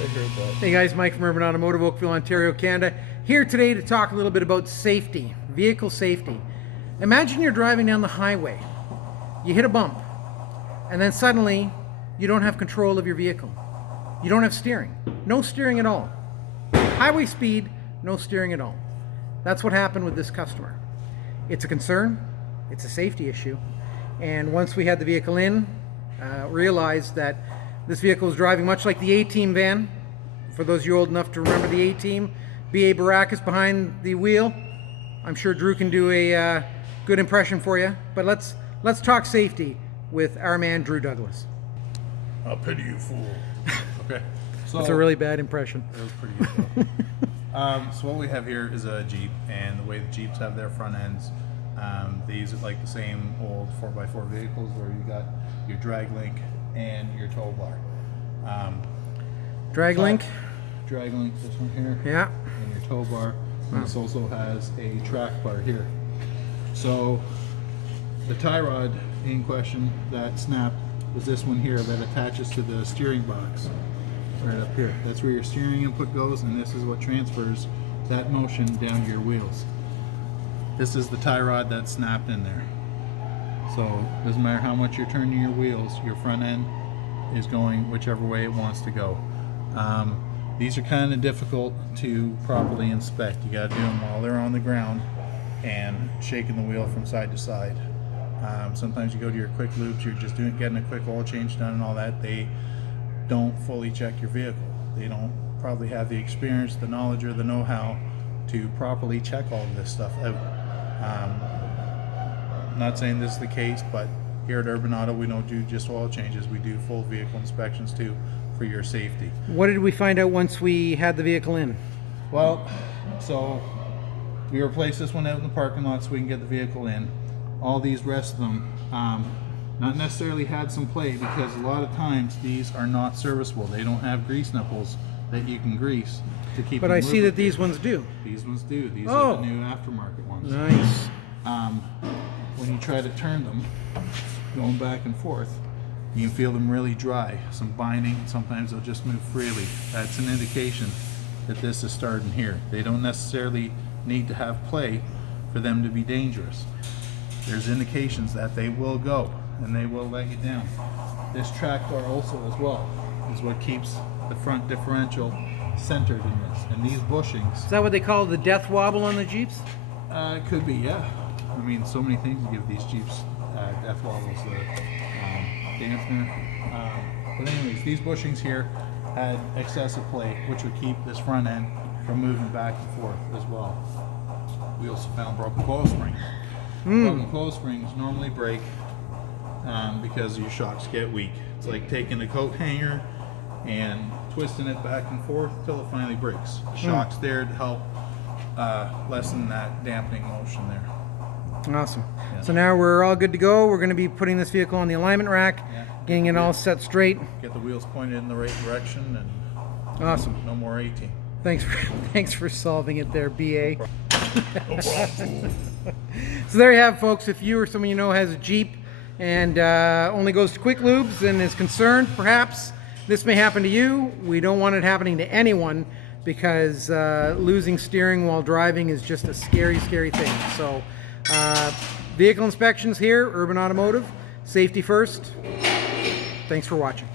I heard that. Hey guys, Mike from Urban Automotive, Oakville, Ontario, Canada. Here today to talk a little bit about safety, vehicle safety. Imagine you're driving down the highway, you hit a bump, and then suddenly you don't have control of your vehicle. You don't have steering. No steering at all. Highway speed, no steering at all. That's what happened with this customer. It's a concern, it's a safety issue, and once we had the vehicle in, realized that this vehicle is driving much like the A-Team van. For those of you old enough to remember the A-Team, B.A. Baracus behind the wheel. I'm sure Drew can do a good impression for you, but let's talk safety with our man Drew Douglas. I'll pity you, fool. Okay. So that's a really bad impression. It was pretty good. So what we have here is a Jeep, and the way the Jeeps have their front ends, these are like the same old 4x4 vehicles where you got your drag link and your tow bar. Drag link, this one here. Yeah. And your tow bar. And this also has a track bar here. So the tie rod in question that snapped was this one here that attaches to the steering box. Right up here. That's where your steering input goes, and this is what transfers that motion down to your wheels. This is the tie rod that's snapped in there. So doesn't matter how much you're turning your wheels, your front end is going whichever way it wants to go. These are kind of difficult to properly inspect. You got to do them while they're on the ground and shaking the wheel from side to side. Sometimes you go to your quick loops, you're just getting a quick oil change done and all that. They don't fully check your vehicle. They don't probably have the experience, the knowledge, or the know-how to properly check all of this stuff out. I'm not saying this is the case, but here at Urban Auto we don't do just oil changes, we do full vehicle inspections too for your safety. What did we find out once we had the vehicle in? Well, so we replaced this one out in the parking lot so we can get the vehicle in. All these rest of them not necessarily had some play, because a lot of times these are not serviceable. They don't have grease nipples that you can grease to keep But them I see that lubricated. these ones do. These ones do. These are the new aftermarket ones. Nice. When you try to turn them, going back and forth, you can feel them really dry. Some binding, sometimes they'll just move freely. That's an indication that this is starting here. They don't necessarily need to have play for them to be dangerous. There's indications that they will go and they will let you down. This track bar also as well is what keeps the front differential centered in this. And these bushings. Is that what they call the death wobble on the Jeeps? It could be, yeah. I mean, so many things give these Jeeps death wobbles, the dampener. But anyways, these bushings here had excessive play, which would keep this front end from moving back and forth as well. We also found broken coil springs. Broken coil springs normally break because your shocks get weak. It's like taking a coat hanger and twisting it back and forth till it finally breaks. The shock's there to help lessen that dampening motion there. Awesome. Yeah. So now we're all good to go. We're going to be putting this vehicle on the alignment rack, getting it all set straight. Get the wheels pointed in the right direction, and Awesome. no more 18. Thanks for solving it there, BA. So there you have it, folks. If you or someone you know has a Jeep and only goes to quick lubes and is concerned, perhaps this may happen to you. We don't want it happening to anyone, because losing steering while driving is just a scary, scary thing. So vehicle inspections here, Urban Automotive, safety first. Thanks for watching.